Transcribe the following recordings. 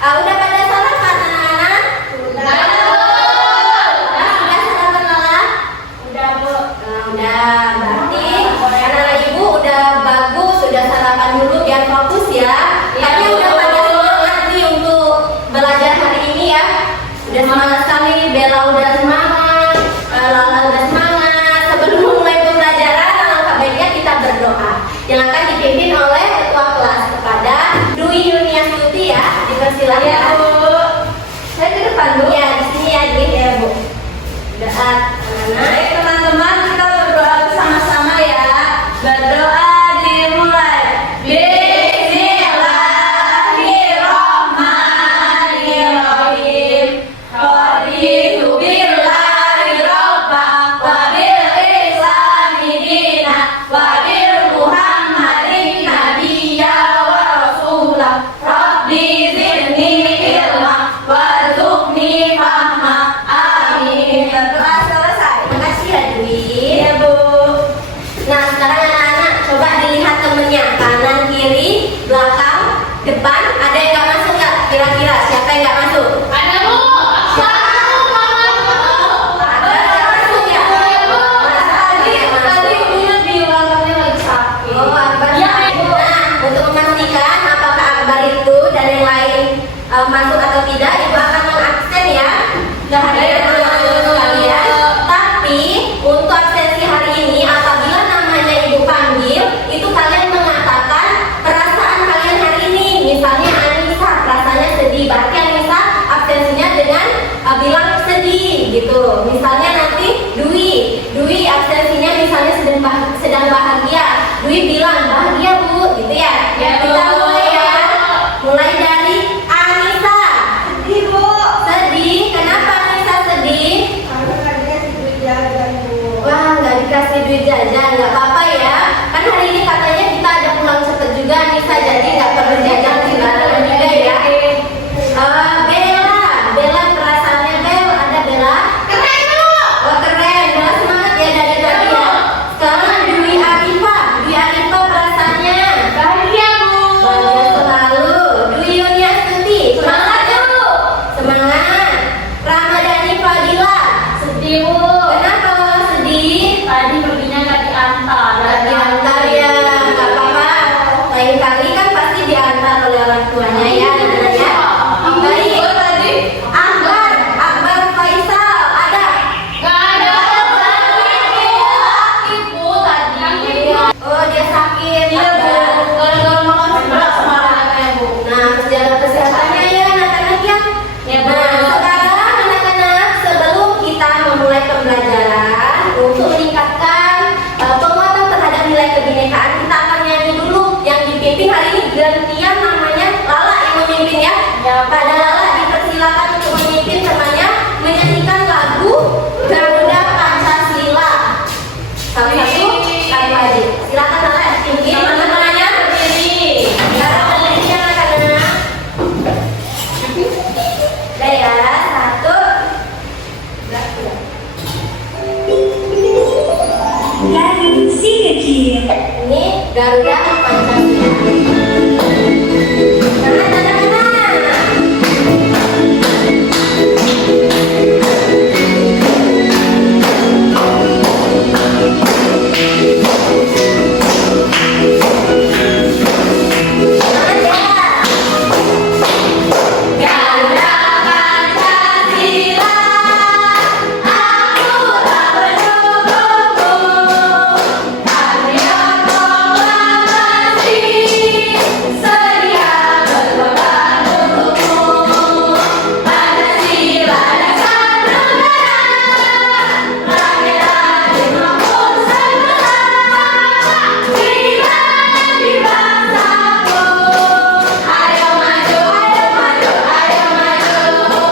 Udah pada sarapan anak-anak? Udah. Udah sarapan Lala? Udah Bu. Udah. Berarti anak-anak ibu udah bagus, udah sarapan dulu biar fokus ya. Kayaknya udah pada semangat nih untuk belajar hari ini ya. Udah semangat sekali, Bella udah semangat, Lala udah semangat. Sebelum mulai pembelajaran, alangkah baiknya kita berdoa yang akan dipimpin oleh ketua kelas kepada Dwi Yuniastuti ya. Dipersilahkan ya, Bu. Saya ke depan Bu. Ya, di sini ya, di ya Bu. Doa anak-anak. Teman-teman, kita berdoa bersama-sama ya. Berdoa dimulai. Bismillahirrahmanirrahim. Raditu billahi robba wa bil islami dina wa bil muhammadin nabiyya wa rasulah. Rabbi zidni ilma warzuqni fahma. Amin. Berdoa selesai. Terima kasih ya Dwi. Ya Bu. Nah, sekarang anak-anak coba dilihat temennya, kanan, kiri, belakang, depan. Ada yang nggak masuk nggak? Kira-kira siapa yang nggak masuk? Ada Bu. Ada yang masuk ya? Tadi dia bilang katanya lagi sakit. Oh, Akbar. Ya. Nah, untuk memastikan apakah Akbar itu dan yang lain masuk atau tidak, ibu akan mengabsen ya kehadiran anak-anak sekalian. Tapi untuk absensi hari ini, apabila namanya ibu panggil, itu kalian mengatakan perasaan kalian hari ini. Misalnya Anissa rasanya sedih, berarti Anissa absensinya dengan bilang sedih gitu. Misalnya nanti Dwi absensinya misalnya sedang bahagia, Dwi bilang bahagia Bu, gitu ya. Ya, Bu. Kita mulai ya. Mulai dari Anissa. Sedih Bu. Sedih, kenapa Anissa sedih? Karena nggak dikasih duit jajan Bu. Wah, nggak dikasih duit jajan, nggak apa-apa ya. Kan hari ini katanya kita ada pulang cepet juga Anissa, jadi nggak perlu jajan sembarangan juga ya. Bella perasaannya ada Bella? Keren Bu. Oh keren, Bella semangat ya dari tadi ya. Sekarang Dwi Arifah perasaannya Bahagia Bu. bahagia selalu. Dwi Yuniastuti Semangat Bu. semangat. Ramadhani Fadila, Sedih Bu. kenapa Lala sedih? Tadi perginya nggak diantar. Diantar ya, nggak apa-apa. Lain kali kan pasti diantar oleh orang tuanya ya, anak-anak ya. Baik. Tadi Akbar Faisal ada. nggak ada. Sakit Bu tadi. Oh dia sakit. Iya Bu. Akbar. Gara-gara makan sebelah sama anaknya Bu. Nah harus jaga kesehatannya ya anak-anak ya. Ya Bu. Nah sekarang anak-anak sebelum kita memulai pembelajaran untuk meningkatkan penguatan terhadap nilai kebinekaan, kita akan nyanyi dulu. Yang dipimpin hari ini gantian namanya Lala yang memimpin ya. Ya, Pada Lala dipersilakan untuk memimpin temannya menyanyikan lagu Garuda Pancasila. Salah satu lagu wajib. Silakan Lala pimpin teman-temannya. Berdiri. Sekarang berdiri anak-anak. Udah ya, satu. Lagu si kecil. Ini Garuda Pancasila. Semangat anak-anak. Semangat ya. Garuda Pancasila, aku tak mendukungmu. Karya proklamasi, sedia berkorban untukmu. Pancasila dasar negara, lahirlah dimanapun segala. Kita di bangsaku. Ayo maju, ayo maju, ayo maju,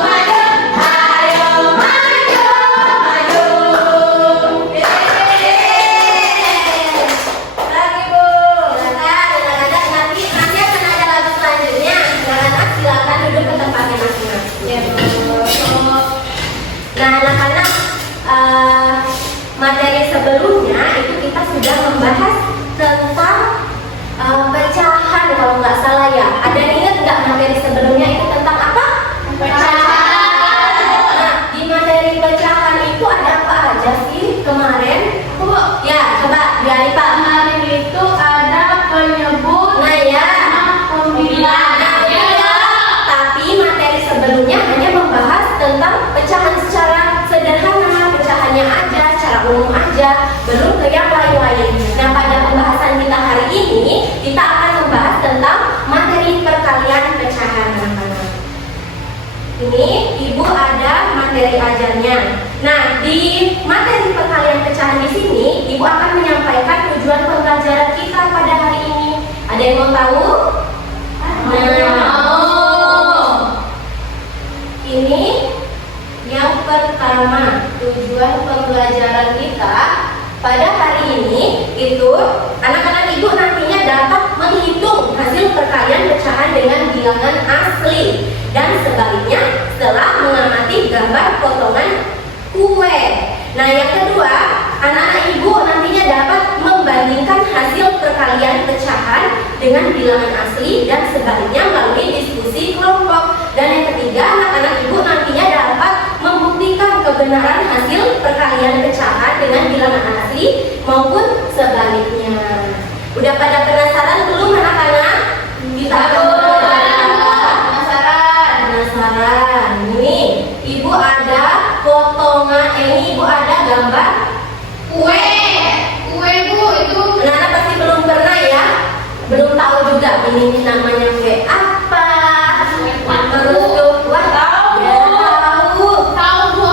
maju, ayo maju, maju. Lagi Bu. Anak-anak nanti akan ada lagu selanjutnya. Anak-anak silakan duduk ke tempatnya masing-masing. Ya Bu. Nah anak-anak materi sebelumnya itu kita sudah membahas tentang pecahan kalau nggak salah ya. Ada yang ingat nggak materi sebelumnya itu Ini ibu ada materi ajarnya. Nah, di materi perkalian pecahan di sini, ibu akan menyampaikan tujuan pembelajaran kita pada hari ini. Ada yang mau tahu? Ini yang pertama, tujuan pembelajaran kita pada hari ini itu anak-anak ibu nantinya dapat menghitung hasil perkalian pecahan dengan bilangan asli dan sebaliknya setelah mengamati gambar potongan kue. Nah, yang kedua, anak-anak ibu nantinya dapat membandingkan hasil perkalian pecahan dengan bilangan asli dan sebaliknya melalui diskusi kelompok. Dan yang ketiga, anak-anak ibu nantinya dapat membuktikan kebenaran hasil perkalian pecahan dengan bilangan asli maupun sebaliknya. Udah pada penasaran belum anak-anak? Kita akan penasaran. Ini ibu ada potongan, ini ibu ada gambar Kue Bu itu. anak-anak pasti belum pernah ya, belum tahu juga ini namanya kue apa. Terus tuh, wah tahu. Ya, tahu. Bu.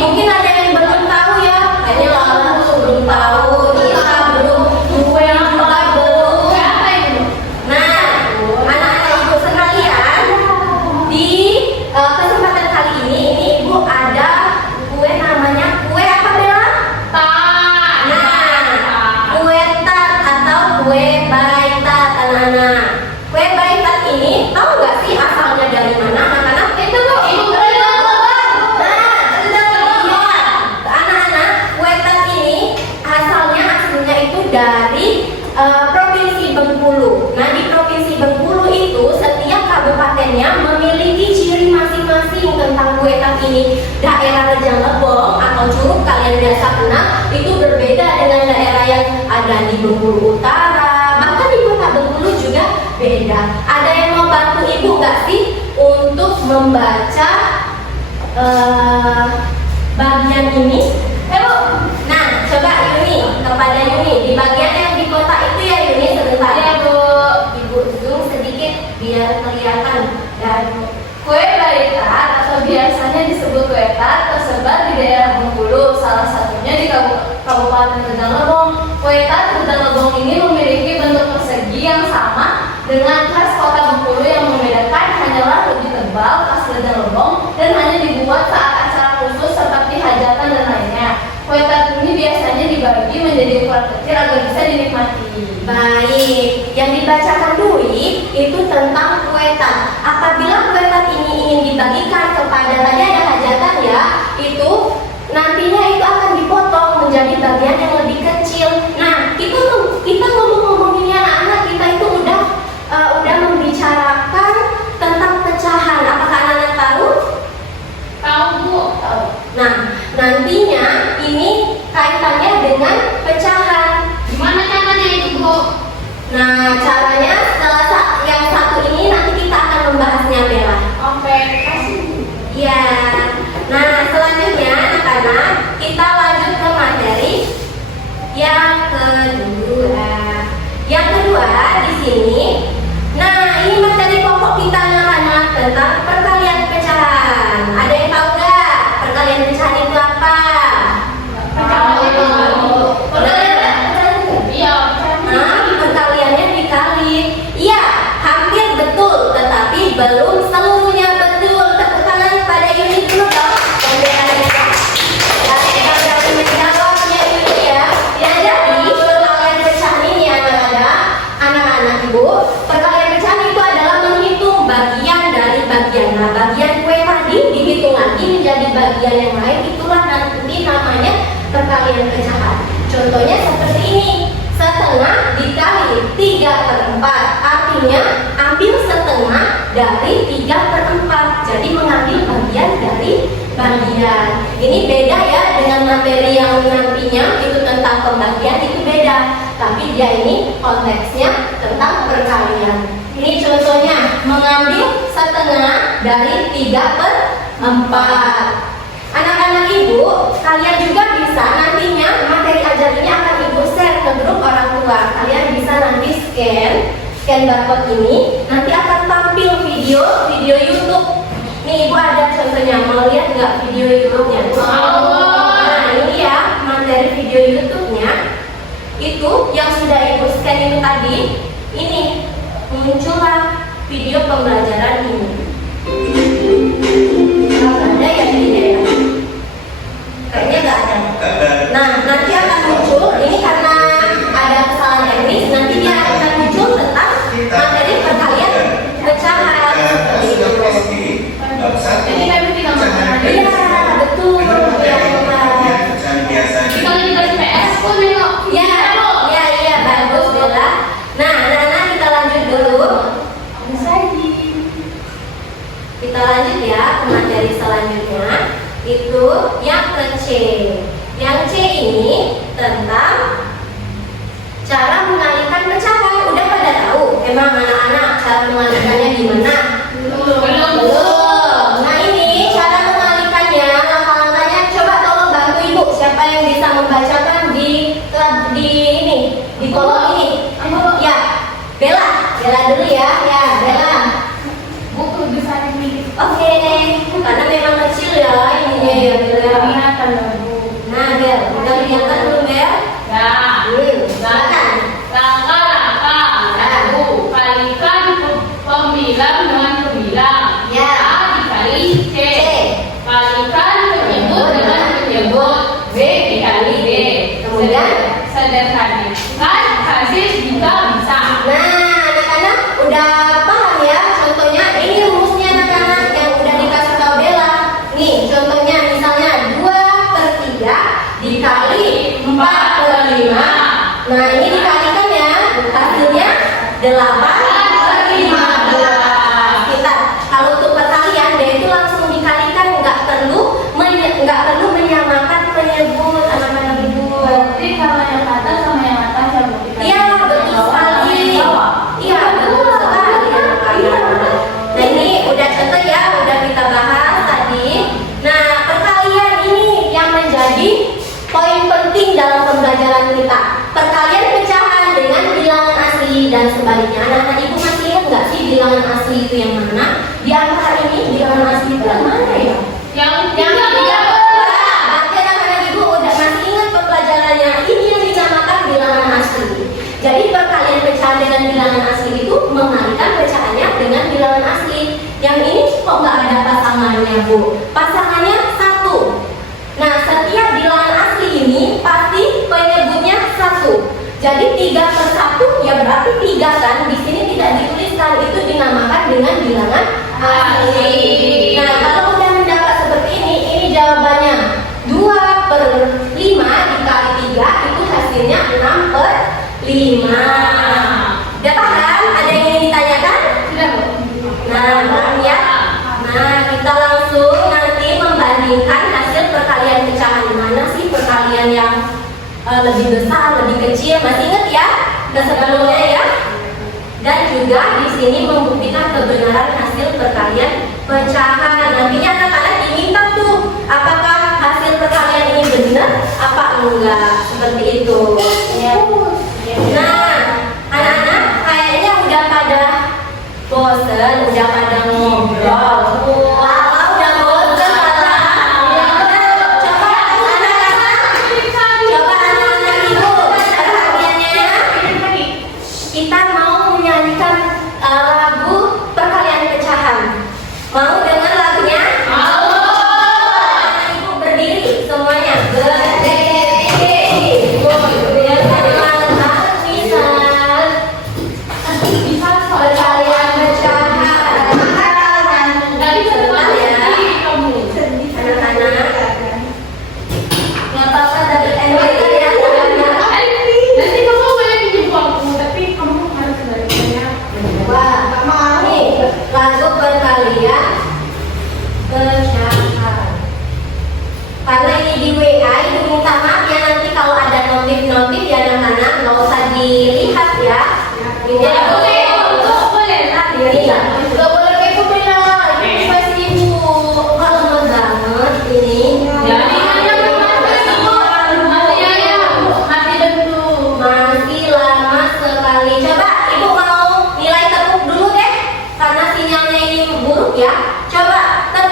Mungkin ada yang belum tahu ya. Kayaknya lalu belum tahu. Kita belum kue apa belum. Kue apa itu? Nah, anak-anak ibu sekalian, di kesempatan kali ini ibu ada kue namanya kue apa Bella? Nah, kue tart atau kue baitat anak-anak. Kue baitat ini tahu nggak sih asalnya dari mana anak-anak? Itu Bu. Anak-anak, kue tart ini aslinya itu dari Provinsi Bengkulu. Nah, di Provinsi Bengkulu itu setiap kabupatennya memiliki ciri masing-masing tentang kue tart ini. Daerah Rejang Lebong atau Curug kalian biasa kenal itu berbeda dengan daerah yang ada di Bengkulu Utara. Bahkan di kota Bengkulu juga beda. Ada yang mau bantu ibu nggak sih untuk membaca bagian ini? Bu. Nah, coba Yuni, kepada Yuni di bagian yang di kota itu ya Yuni sebentar. Iya, Bu. Ibu zoom sedikit biar kelihatan. Dan Kue baitat atau biasanya disebut kue tart tersebar di daerah Bengkulu, salah satunya di Kabupaten Rejang Lebong. Kue tart Rejang Lebong ini memiliki bentuk persegi yang sama dengan khas kota Bengkulu, yang membedakan hanyalah lebih tebal khas Rejang Lebong dan hanya dibuat saat acara khusus seperti hajatan dan lainnya. Kue tart ini biasanya dibagi menjadi ukuran kecil agar bisa dinikmati. baik, yang dibacakan Dwi itu tentang kue tart. Apabila kue tart ini ingin dibagikan kepada tadi ada hajatan ya, itu nantinya itu akan dipotong menjadi bagian yang lebih kecil. Nah, kita ngomong-ngomonginnya anak-anak kita itu udah membicarakan tentang pecahan. Apakah anak-anak tahu? Tahu Bu? Tahu. Nah, nantinya ini kaitannya dengan pecahan. Gimana caranya itu Bu? Nah, caranya yang satu ini nanti kita akan membahasnya Bella. Oke, kasih. Ya. Nah, selanjutnya anak-anak kita lanjut ke materi yang kedua. Yang kedua di sini. Nah, ini materi pokok kita anak-anak tentang perkalian pecahan. Ada yang tahu nggak perkalian pecahan itu apa? Perkaliannya dikali. Iya, hampir betul, tetapi belum seluruhnya betul. Tepuk tangan pada Yuni dulu dong. Kita berani menjawabnya Yuni ya. Ya, jadi perkalian pecahan ini anak-anak ibu. Perkalian pecahan itu adalah menghitung bagian dari bagian. Nah, bagian kue tadi dihitung lagi menjadi bagian yang lain. Itulah nanti namanya perkalian pecahan. Contohnya seperti ini. Setengah dikali 3/4, artinya ambil setengah dari 3/4. Jadi mengambil bagian dari bagian. Ini beda ya dengan materi yang nantinya itu tentang pembagian, itu beda. Tapi dia ini konteksnya tentang perkalian. Ini contohnya mengambil setengah dari 3/4. Anak-anak ibu, kalian juga bisa nantinya materi ajar ini akan ibu share ke grup orang tua. Kalian bisa nanti scan barcode ini, nanti akan tampil video YouTube. Nih ibu ada contohnya, mau lihat nggak video YouTube-nya? Nah ini ya materi video YouTube-nya itu yang sudah ibu scan itu tadi. Ini muncullah video pembelajaran ini. Ada ya videonya? Kayaknya nggak ada. Nah nanti akan muncul. Ini karena ada kesalahan teknis, nanti dia akan muncul tentang materi perkalian pecahan. Jadi memang tidak masalah. Iya betul. Kalau dikasih PS pun nengok. Iya bagus Bella. Nah anak-anak kita lanjut dulu. Kita lanjut ya ke materi selanjutnya. Itu yang ke C. Yang C ini tentang cara mengalihkan pecahan. Udah pada tahu? Emang anak-anak cara mengalihkannya gimana? Belum. Nah ini cara mengalihkannya, langkah-langkahnya coba tolong bantu ibu. Siapa yang bisa membacakan di ini, di kolom ini? Ya, Bella dulu ya, Bella. Buku besar ini. Oke, karena memang kecil ya ininya ya Bella. Nah Bel, udah kelihatan belum Bel? Silakan. Langkah-langkah 1. Kalikan pembilang dengan pembilang. Ya. A dikali C. Kalikan penyebut dengan penyebut. B dikali D. Kemudian? Sederhanakan hasil jika bisa. Nah, anak-anak udah paham ya contohnya. Ini rumusnya anak-anak yang udah dikasih tahu Bella. Nih, contohnya misalnya 2/3 dikali 4/5. Nah, ini dikalikan ya. Hasilnya 8/15. Kita kalau untuk perkalian dia itu langsung dikalikan, nggak perlu menyamakan penyebut anak-anak ibu. Berarti kalau yang atas sama yang atas yang mau dikali. Iya betul sekali. Iya betul sekali. Nah ini udah contoh ya, udah kita bahas tadi. Nah perkalian ini yang menjadi poin penting dalam pembelajaran kita. Perkalian pecahan dengan bilangan asli dan sebaliknya. Anak-anak ibu masih ingat nggak sih bilangan asli itu yang mana? Di antara ini bilangan asli itu yang mana ya? Yang Yang berarti anak-anak ibu udah masih ingat pembelajarannya. Ini yang dinamakan bilangan asli. Jadi perkalian pecahan dengan bilangan asli itu mengalihkan pecahannya dengan bilangan asli. Yang ini kok nggak ada pasangannya Bu? Pasangannya 1. Nah setiap bilangan asli ini pasti penyebutnya 1. Jadi 3/1 ya berarti 3 kan? Di sini tidak dituliskan, itu dinamakan dengan bilangan asli. Nah kalau udah mendapat seperti ini jawabannya 2/5 dikali 3 itu hasilnya 6/5. Udah paham? Ada yang ingin ditanyakan? Nah, paham ya? Nah, kita langsung nanti membandingkan hasil perkalian pecahan. Mana sih perkalian yang lebih besar, lebih kecil? Masih ingat ya? Sebelumnya ya? Dan juga di sini membuktikan kebenaran hasil perkalian pecahan. Nantinya anak-anak diminta tuh apakah hasil perkalian ini benar apa enggak, seperti itu. Nah, anak-anak kayaknya udah pada bosan, udah pada ngobrol. Kalau udah bosan coba anak-anak ibu perhatiannya. Kita mau menyanyikan lagu perkalian pecahan. Mau dengar lagunya? Ibu berdiri semuanya. Berdiri. Biar semangat misal. Perkalian pecahan. Dari Sebentar ya. kamu. Anak-anak. Nggak apa-apa dari NWK ya. Nanti kamu boleh pinjam uangku, tapi kamu harus baliknya. Wah, nih lagu perkalian pecahan. Karena ini di WA, ibu minta maaf ya nanti kalau ada notif-notif ya anak-anak nggak usah dilihat ya. Ini Boleh, boleh. Iya, nggak boleh kepo beda. Ini pasti ibu kalau banget ini. Jadi hanya mati dulu. Masih lama sekali. Coba ibu mau nilai tepuk dulu deh, karena sinyalnya ini buruk ya. Coba tepuk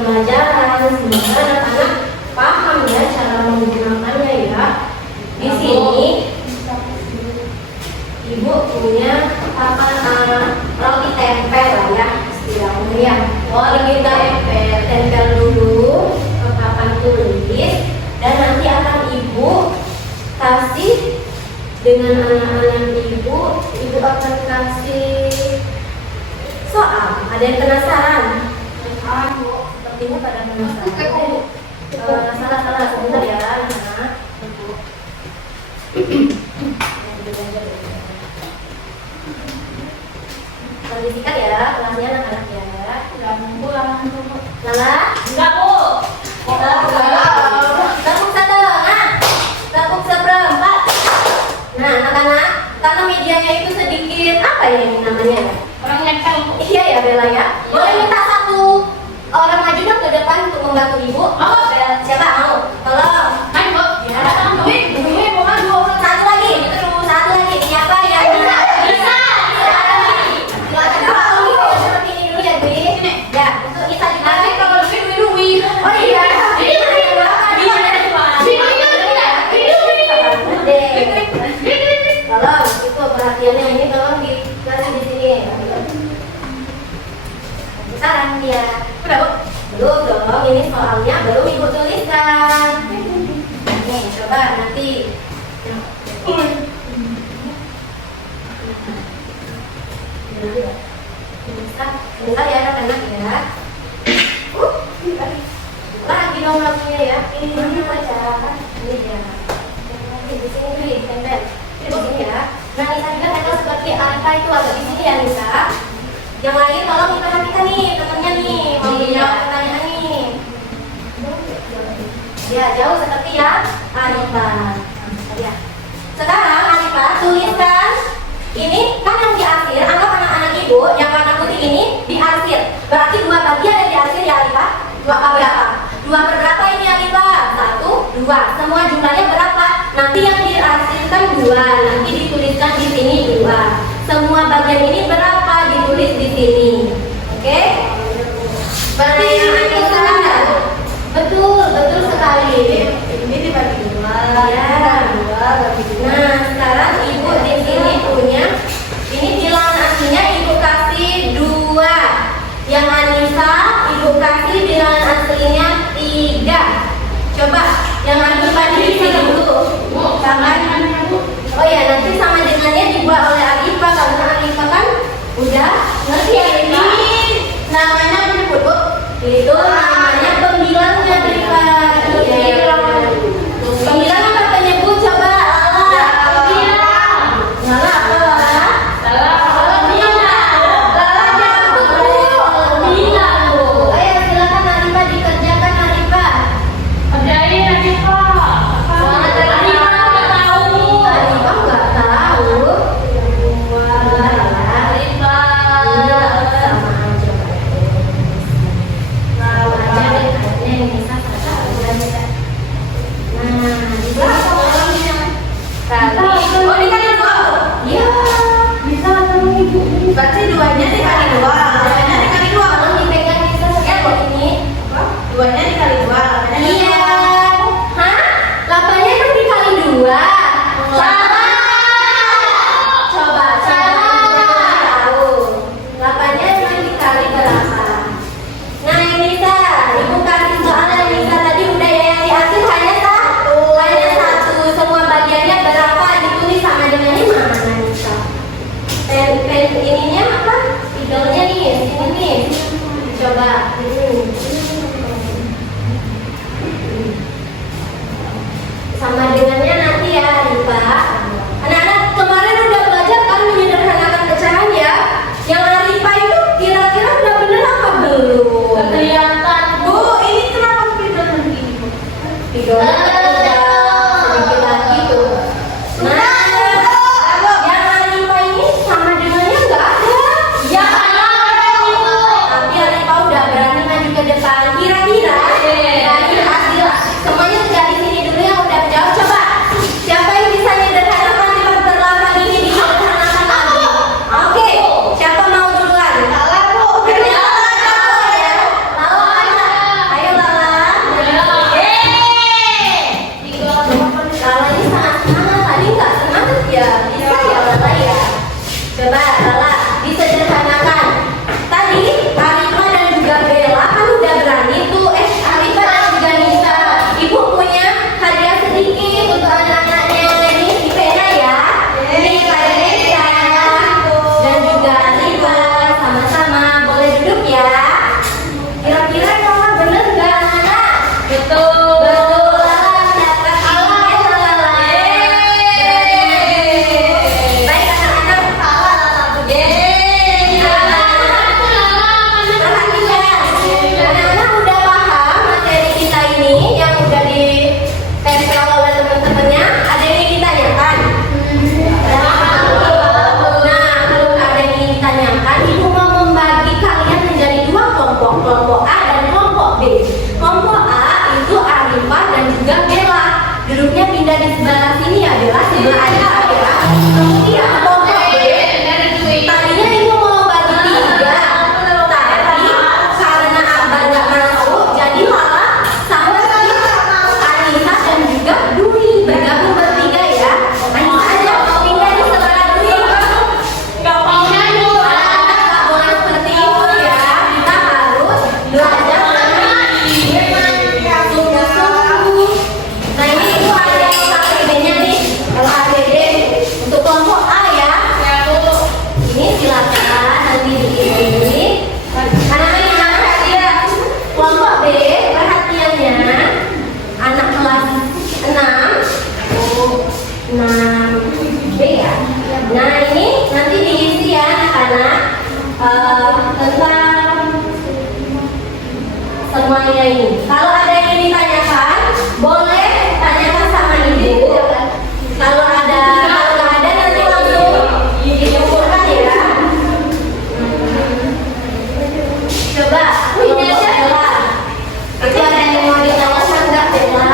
pembelajaran. Semoga anak-anak paham ya cara menggunakannya ya. Di sini Ibu punya roti tempe lah ya istilahnya ya. Kita tempel dulu ke papan tulis dan nanti akan Ibu kasih dengan anak-anak Ibu akan kasih soal. Ada yang penasaran? Sepertinya pada penasaran. Salah sebentar ya anak. Boleh disikat ya kelasnya anak-anak ya. Lala? Enggak, Bu. Gabung setengah. Gabung seperempat. Nah anak-anak, karena medianya itu sedikit apa ya ini namanya? Orang nempel, Bu. Iya ya Bella ya. Boleh minta satu orang maju dong ke depan untuk membantu Ibu. Siapa mau? Tolong. Ayo, Bu. Ya, datang, Bu. Satu lagi. Siapa yang bisa? Seperti ini dulu ya, Dwi. Ya, untuk Nisa juga. Kalau Dwi. Oh iya. Tolong, itu perhatiannya ini tolong dikasih di sini. Sekarang dia. Udah, Bu. Belum dong, ini soalnya belum Ibu tuliskan. Nih, coba nanti. Bentar ya anak-anak ya. Lagi dong lagunya ya. Ini baca. Ini ya. Di sini dulu ditempel. Di sini ya. Nah Nisa juga tempel seperti Alfa itu agak di sini ya Nisa. Yang lain tolong diperhatikan nih temennya nih. Mau dijawab pertanyaan nih. Ya jauh seperti ya Alfa. Ya. Sekarang Alfa tuliskan. Ini kan yang di akhir, anggap anak-anak Ibu yang warna putih ini di akhir. Berarti dua bagian ada di akhir ya Alfa? Dua per berapa? Dua per berapa ini Alfa? 1, 2. Semua jumlahnya berapa? Nanti yang diakhirkan 2. Nanti dituliskan di sini 2. Semua bagian ini berapa? Ditulis di sini. Oke? Berarti ini betul kan? Betul sekali. Ini dibagi 2. Ya. Nah, sekarang Ibu di sini punya ini bilangan aslinya Ibu kasih 2. Yang Anissa Ibu kasih bilangan aslinya 3. Coba yang Anissa di sini dulu. Sama. Oh ya, nanti sama dengannya dibuat oleh Alifa karena Alifa kan udah ngerti ya ini namanya menyebut Bu. Itu namanya pembilangnya Alifa. Pembilang apa penyebut coba? Berarti 2-nya dikali 2. 2-nya dikali 2. Kalau dipegang bisa sekali ini. 2-nya dikali 2. Iya. Hah? 8-nya kan dikali 2. Salah. Coba tahu. 8-nya itu dikali berapa? Nah, ini Ibu kasih soalnya Nisa tadi udah ya yang di akhir hanya 1. Hanya 1. Semua bagiannya berapa ditulis sama dengannya mana Nisa? Pen ininya apa? Spidolnya nih, sini nih. Coba. Sama dengannya nanti ya, Pak. Anak-anak kemarin udah belajar kan menyederhanakan pecahan ya. Yang Arifa itu kira-kira udah bener apa belum? Kelihatan, Bu, ini kenapa spidolnya begini, Bu? Spidolnya sedikit lagi tuh. Nah, yang Arifa ini sama dengannya nggak ada. ya kan, Ibu. Tapi Arifa udah berani maju ke depan. Kira-kira dari hasil semuanya sudah di sini dulu yang udah jawab. Coba belajar ya. Kemudian kelompok B, tadinya ibu mau bagi 3, tapi karena Akbar nggak masuk, jadi malah sama si Anissa dan juga Dwi bergabung bertiga ya. Anissa aja pindah di sebelah Dwi. Anak-anak nggak boleh seperti itu ya. Kita harus belajar sungguh-sungguh. Nah ini ibu ada LKPD-nya nih, LKPD untuk kelompok A ya. Ini silakan nanti diisi. Anak-anak ya, kelompok B perhatiannya anak kelas 6 B ya. Nah ini nanti diisi ya anak-anak tentang semuanya ini. Kalau ada yang ditanyakan, boleh tanyakan sama ibu. Kalau nggak ada nanti langsung dikumpulkan ya. Coba punya Bella. Itu ada yang mau ditanyakan nggak Bella?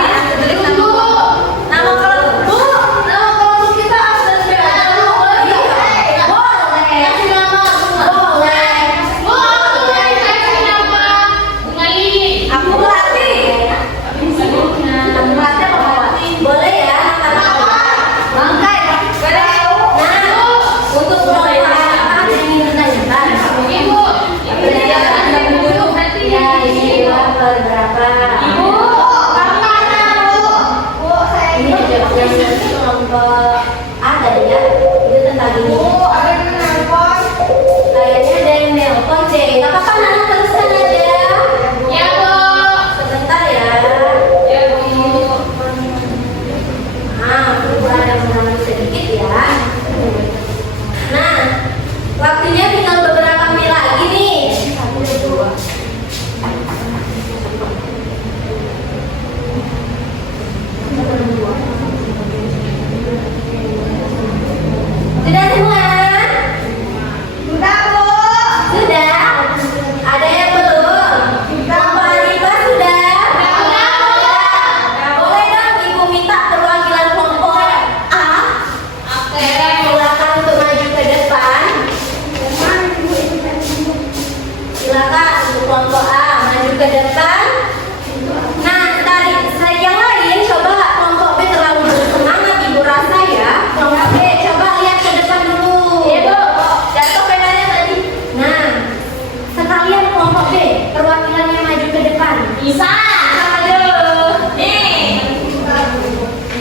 Nama kelompok kita absen aja dulu. Boleh. Aku pelatih. Aku pelatih apa pelatih? Boleh ya. Bangkai. Nah, untuk kelompok apa yang ingin ditanyakan? Ya, ini berapa? Ini juga kelompok A tadi ya. Itu tentang ini. Kayaknya ada yang nelpon deh. Nggak apa-apa, Nana teruskan aja. Sebentar ya. Aku ada mengganggu sedikit ya. Nah, waktunya tinggal beberapa menit lagi nih. Sudah semua? Sudah? Ada yang belum? Kelompok Hanifa sudah? Boleh dong ibu minta perwakilan kelompok A. Silakan untuk maju ke depan. Silakan untuk kelompok A maju ke depan. Nah, saya yang lain coba kelompok B terlalu bersemangat ibu rasa ya. Kelompok B coba lihat ke depan dulu. Jatuh pedanya tadi. Nah, sekalian kelompok B perwakilannya maju ke depan. Bisa. Aduh. Nih.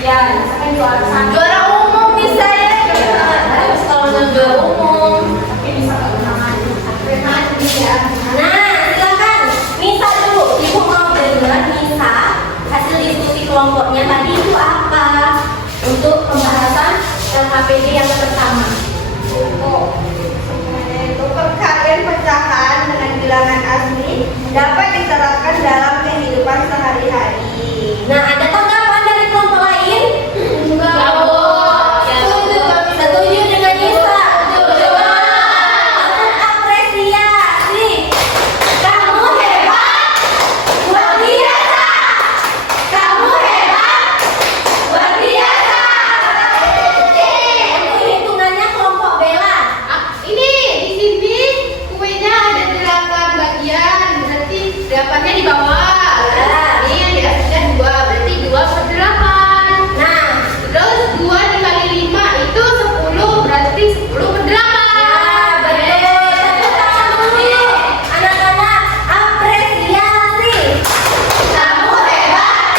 Iya, juara umum bisa ya. Harus kalau juara umum. Tapi bisa Nah, silakan Nisa dulu. Ibu mau dengar Nisa hasil diskusi kelompoknya tadi itu apa untuk pembahasan LKPD yang pertama. Perkalian pecahan dengan bilangan asli dapat diterapkan dalam kehidupan sehari-hari. Nah, ada tanggapan dari kelompok lain? Setuju dengan Nisa? Apresiasi. Kamu hebat, luar biasa. Kamu hebat, luar biasa. Untuk hitungannya kelompok Bella. Ini di sini kuenya ada 8 bagian, berarti 8-nya di bawah. Ini yang di atasnya 2, berarti 2/8. Nah, Terus 2 dikali 5 itu 10, berarti 10/8. betul. Tepuk tangan dulu nih. Anak-anak, apresiasi. Kamu hebat,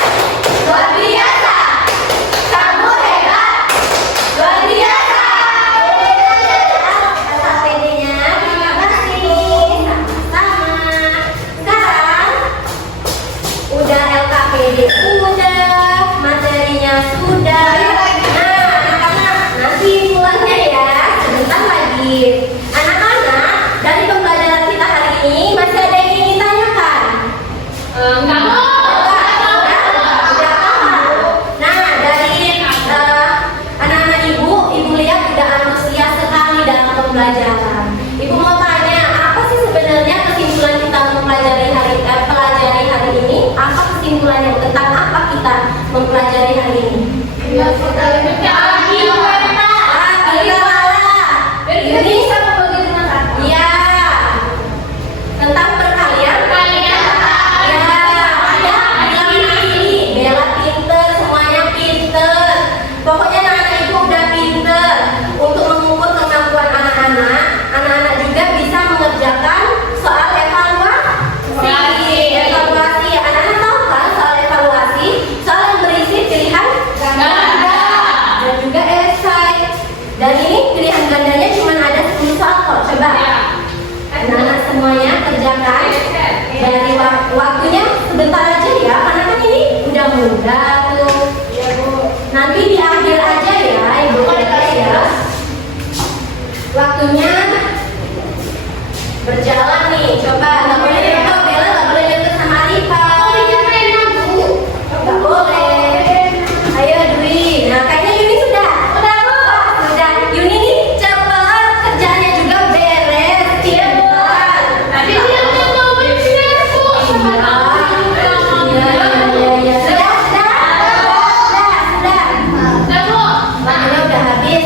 luar biasa. Kamu hebat, luar biasa. LKPD-nya terima kasih. Sama-sama. Sekarang udah LKPD udah, materinya sudah. Nah, anak-anak, nanti mulainya ya sebentar lagi. Anak-anak, dari pembelajaran kita hari ini masih ada yang ingin ditanyakan? Udah paham? Nah, dari anak-anak ibu lihat udah antusias sekali dalam pembelajaran. Ibu mau tanya, apa sih sebenarnya kesimpulan kita mempelajari pelajari hari ini? Apa kesimpulannya? Tentang apa kita mempelajari hari ini? Iya, udah tuh. Iya Bu. Nanti di akhir aja ya Ibu ya. Waktunya berjalan nih. Coba nggak boleh deket Bella, nggak boleh deket sama Arifa. Nggak boleh. Ayo Dwi. Nah kayaknya Yuni sudah. Udah Bu. Sudah. Yuni nih cepat kerjanya juga beres. Iya Bu. Tadi dia udah mau beres Bu. Sama aku juga mau beres. Sudah. Udah Bu. Waktunya udah habis.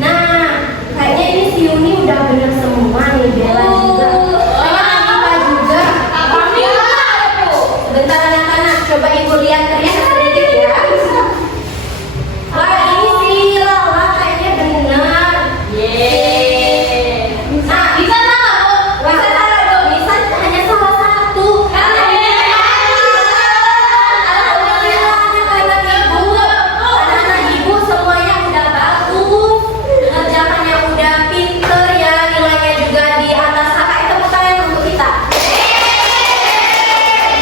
Nah, kayaknya ini si Yuni udah bener semua nih, Bella juga. Kayaknya Arifa juga. Kami juga Bu. Sebentar anak-anak, coba ibu lihat teriak sedikit ya. Wah ini si Lala kayaknya benar. Yeay. Nah, Bisa nggak Bu? bisa bisa hanya salah satu. Alhamdulillah anak-anak ibu, anak-anak ibu semuanya udah bagus, kerjaannya udah pinter ya, nilainya juga di atas kakak. Tepuk tangan untuk kita.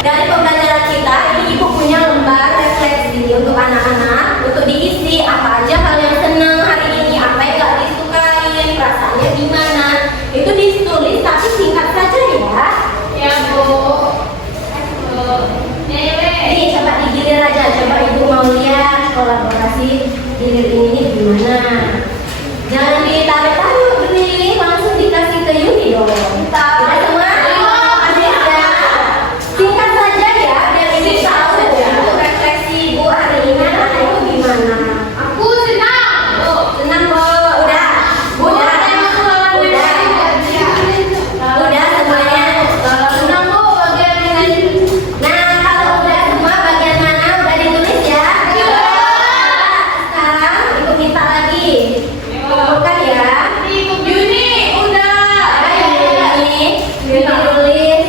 Dari pembelajaran kita, ini ibu punya lembar refleksi untuk anak-anak untuk diisi apa aja hal yang senang hari ini, apa yang gak disukai, perasaannya gimana. Itu ditulis tapi singkat saja ya. Ya Bu. Ini coba digilir aja, coba ibu mau lihat kolaborasi gilir ini gimana. Jangan ditarik-tarik beli, langsung dikasih ke Yuni dong. Udah semua? Habis ya. Singkat saja ya, biar ini tahu untuk refleksi ibu hari ini anak ibu gimana. Aku senang Bu. Senang Bu, udah semuanya. Senang Bu bagian ini. Nah kalau udah semua bagian mana udah ditulis ya. Sekarang ibu minta lagi. Bukan ya. Yuni udah. Yuni tulis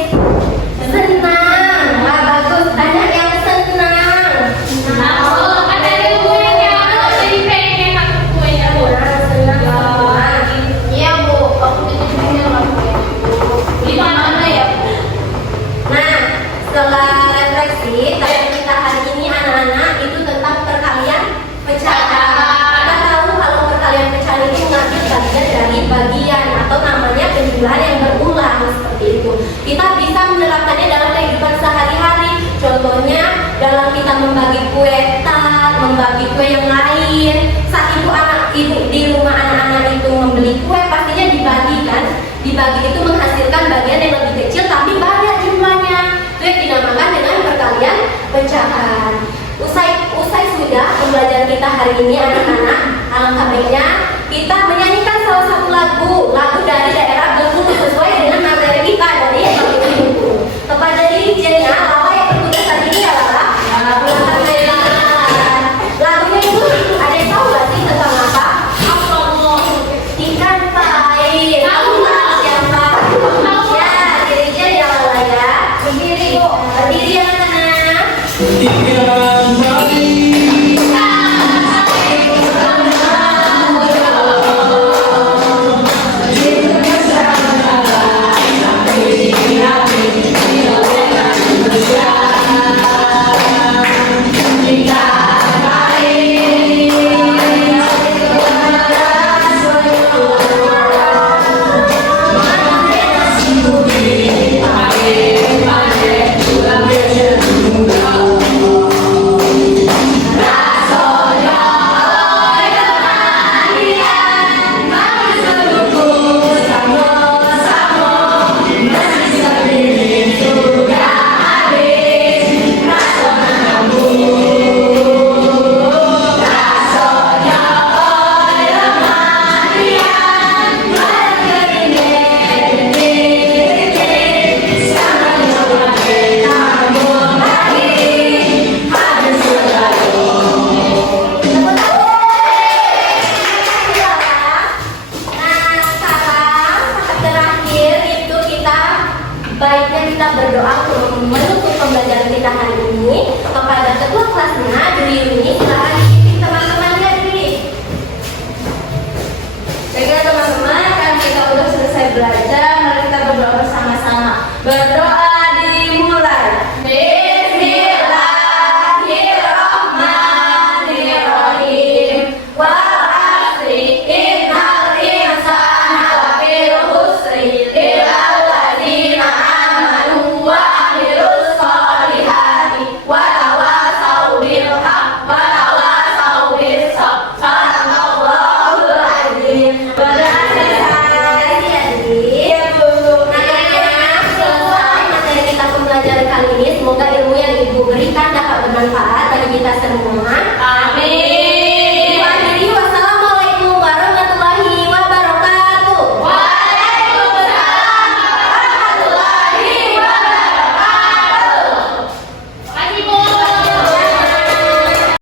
senang. Wah bagus, banyak yang senang. Kalau ada yang kuenya, jadi pengen aku kuenya Bu. Senang semua. Iya Bu, aku ditungguin sama kuenya Bu. Di mana ya Bu? Nah, setelah refleksi, tanya kita hari ini anak-anak itu tentang perkalian pecahan. Kita tahu kalau perkalian pecahan itu mengambil bagian dari bagian atau namanya penjumlahan yang berulang seperti itu. Kita bisa menerapkannya dalam kehidupan sehari-hari. Contohnya dalam kita membagi kue tart, membagi kue yang lain. Saat ibu di rumah anak-anak itu membeli kue, pastinya dibagikan. Dibagi itu menghasilkan bagian yang lebih kecil tapi banyak jumlahnya. Itu yang dinamakan dengan perkalian pecahan. Usai sudah pembelajaran kita hari ini anak-anak, alangkah baiknya kita menyanyikan salah satu lagu dari daerah Bengkulu sesuai dengan materi kita dari Bengkulu. Kepada dirijennya, Lala yang bertugas hari ini ya Lala. Lagunya itu ada yang tahu nggak sih tentang apa? Ikan pahit. Tahu nggak siapa? Ya, dirijen ya Lala ya. Berdiri Bu. Berdiri ya anak-anak. berdoa untuk menutup pembelajaran kita hari ini. Kepada ketua kelasnya, Dwi Yuni, silakan dipimpin teman-temannya, Dwi. Baiklah teman-teman, kan kita udah selesai belajar.